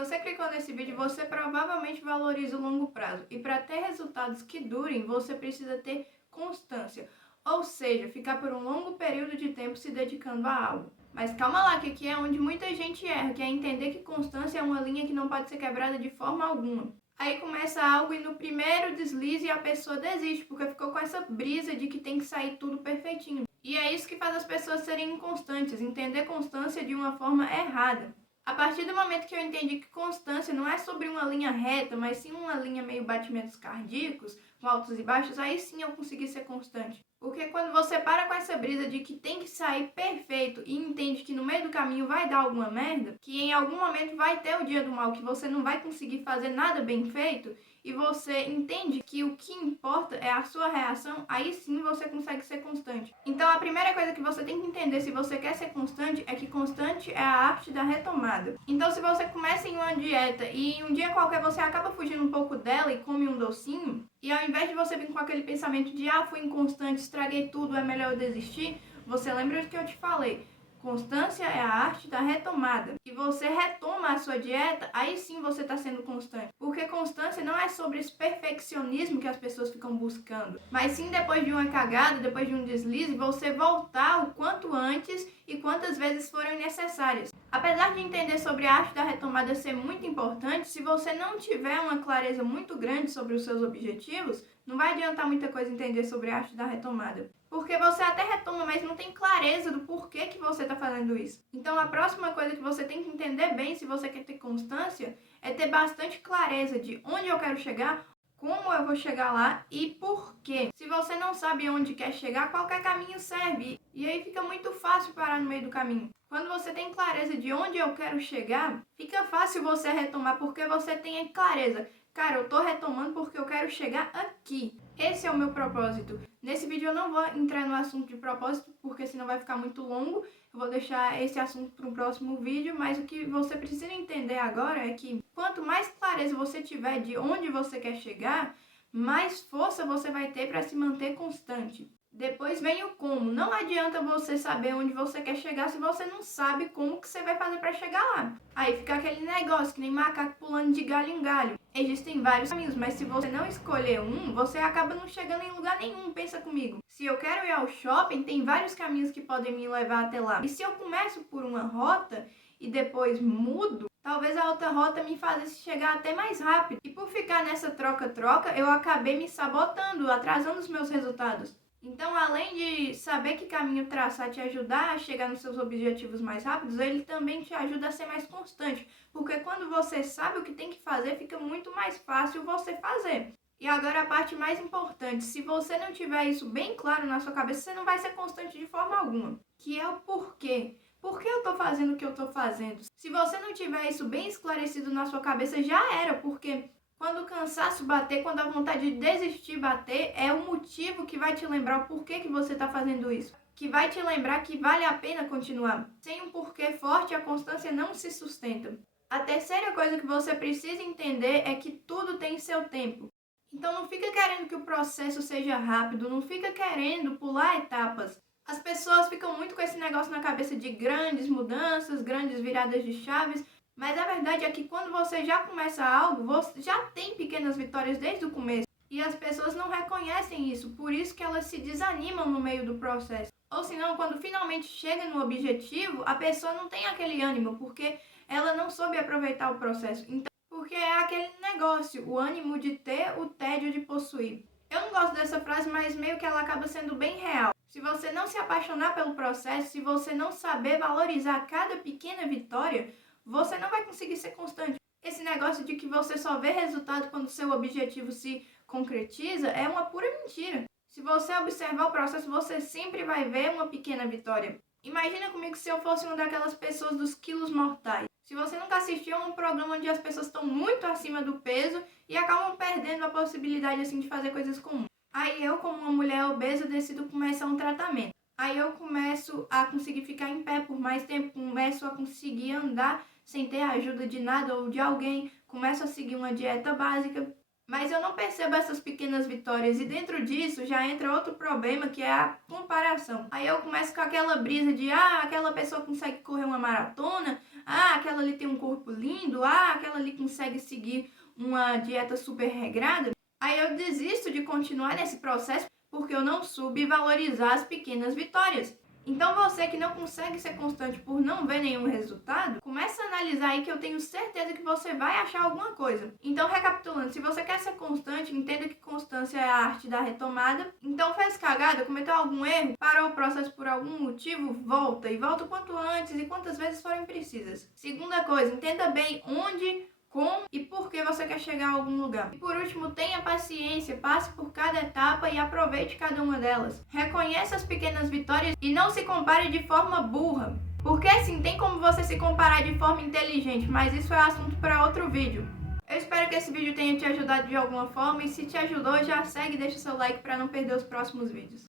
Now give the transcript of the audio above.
você clicou nesse vídeo, você provavelmente valoriza o longo prazo. E para ter resultados que durem, você precisa ter constância. Ou seja, ficar por um longo período de tempo se dedicando a algo. Mas calma lá, que aqui é onde muita gente erra, que é entender que constância é uma linha que não pode ser quebrada de forma alguma. Aí começa algo e no primeiro deslize a pessoa desiste, porque ficou com essa brisa de que tem que sair tudo perfeitinho. E é isso que faz as pessoas serem inconstantes, entender constância de uma forma errada. A partir do momento que eu entendi que constância não é sobre uma linha reta, mas sim uma linha meio batimentos cardíacos, com altos e baixos, aí sim eu consegui ser constante. Porque quando você para com essa brisa de que tem que sair perfeito e entende que no meio do caminho vai dar alguma merda, que em algum momento vai ter o dia do mal, que você não vai conseguir fazer nada bem feito, e você entende que o que importa é a sua reação, aí sim você consegue ser constante. Então a primeira coisa que você tem que entender se você quer ser constante é que constante é a arte da retomada. Então se você começa em uma dieta e um dia qualquer você acaba fugindo um pouco dela e come um docinho, e ao invés de você vir com aquele pensamento de fui inconstante, estraguei tudo, é melhor eu desistir, você lembra do que eu te falei. Constância é a arte da retomada. E você retoma a sua dieta, aí sim você está sendo constante. Porque constância não é sobre esse perfeccionismo que as pessoas ficam buscando, mas sim depois de uma cagada, depois de um deslize, você voltar o quanto antes e quantas vezes forem necessárias. Apesar de entender sobre a arte da retomada ser muito importante, se você não tiver uma clareza muito grande sobre os seus objetivos, não vai adiantar muita coisa entender sobre a arte da retomada. Porque você até retoma, mas não tem clareza do porquê que você está fazendo isso. Então a próxima coisa que você tem que entender bem se você quer ter constância é ter bastante clareza de onde eu quero chegar, como eu vou chegar lá e por quê. Se você não sabe onde quer chegar, qualquer caminho serve. E aí fica muito fácil parar no meio do caminho. Quando você tem clareza de onde eu quero chegar, fica fácil você retomar porque você tem clareza. Cara, eu tô retomando porque eu quero chegar aqui. Esse é o meu propósito. Nesse vídeo eu não vou entrar no assunto de propósito, porque senão vai ficar muito longo. Eu vou deixar esse assunto para o próximo vídeo, mas o que você precisa entender agora é que quanto mais clareza você tiver de onde você quer chegar, mais força você vai ter para se manter constante. Depois vem o como. Não adianta você saber onde você quer chegar se você não sabe como que você vai fazer para chegar lá. Aí fica aquele negócio que nem macaco pulando de galho em galho. Existem vários caminhos, mas se você não escolher um, você acaba não chegando em lugar nenhum. Pensa comigo. Se eu quero ir ao shopping, tem vários caminhos que podem me levar até lá. E se eu começo por uma rota e depois mudo, talvez a outra rota me fizesse chegar até mais rápido. E por ficar nessa troca-troca, eu acabei me sabotando, atrasando os meus resultados. Então, além de saber que caminho traçar te ajudar a chegar nos seus objetivos mais rápidos, ele também te ajuda a ser mais constante. Porque quando você sabe o que tem que fazer, fica muito mais fácil você fazer. E agora a parte mais importante, se você não tiver isso bem claro na sua cabeça, você não vai ser constante de forma alguma. Que é o porquê. Por que eu estou fazendo o que eu estou fazendo? Se você não tiver isso bem esclarecido na sua cabeça, já era, porque quando o cansaço bater, quando a vontade de desistir bater, é o motivo que vai te lembrar o porquê que você está fazendo isso. Que vai te lembrar que vale a pena continuar. Sem um porquê forte, a constância não se sustenta. A terceira coisa que você precisa entender é que tudo tem seu tempo. Então não fica querendo que o processo seja rápido, não fica querendo pular etapas. As pessoas ficam muito com esse negócio na cabeça de grandes mudanças, grandes viradas de chaves, mas a verdade é que quando você já começa algo, você já tem pequenas vitórias desde o começo. E as pessoas não reconhecem isso, por isso que elas se desanimam no meio do processo. Ou senão, quando finalmente chega no objetivo, a pessoa não tem aquele ânimo, porque ela não soube aproveitar o processo. Então, porque é aquele negócio, o ânimo de ter, o tédio de possuir. Eu não gosto dessa frase, mas meio que ela acaba sendo bem real. Se você não se apaixonar pelo processo, se você não saber valorizar cada pequena vitória, você não vai conseguir ser constante. Esse negócio de que você só vê resultado quando seu objetivo se concretiza é uma pura mentira. Se você observar o processo, você sempre vai ver uma pequena vitória. Imagina comigo se eu fosse uma daquelas pessoas dos quilos mortais. Se você nunca assistiu a um programa onde as pessoas estão muito acima do peso e acabam perdendo a possibilidade assim de fazer coisas comuns. Aí eu, como uma mulher obesa, decido começar um tratamento. Aí eu começo a conseguir ficar em pé por mais tempo, começo a conseguir andar sem ter a ajuda de nada ou de alguém, começo a seguir uma dieta básica. Mas eu não percebo essas pequenas vitórias e dentro disso já entra outro problema que é a comparação. Aí eu começo com aquela brisa de aquela pessoa consegue correr uma maratona, aquela ali tem um corpo lindo, aquela ali consegue seguir uma dieta super regrada. Aí eu desisto de continuar nesse processo porque eu não soube valorizar as pequenas vitórias. Então você que não consegue ser constante por não ver nenhum resultado, começa a analisar aí que eu tenho certeza que você vai achar alguma coisa. Então, recapitulando, se você quer ser constante, entenda que constância é a arte da retomada. Então fez cagada, cometeu algum erro, parou o processo por algum motivo, volta. E volta o quanto antes e quantas vezes forem precisas. Segunda coisa, entenda bem onde, como e por que você quer chegar a algum lugar. E por último, tenha paciência, passe por cada etapa e aproveite cada uma delas. Reconheça as pequenas vitórias e não se compare de forma burra. Porque sim, tem como você se comparar de forma inteligente, mas isso é assunto para outro vídeo. Eu espero que esse vídeo tenha te ajudado de alguma forma e se te ajudou, já segue e deixa seu like para não perder os próximos vídeos.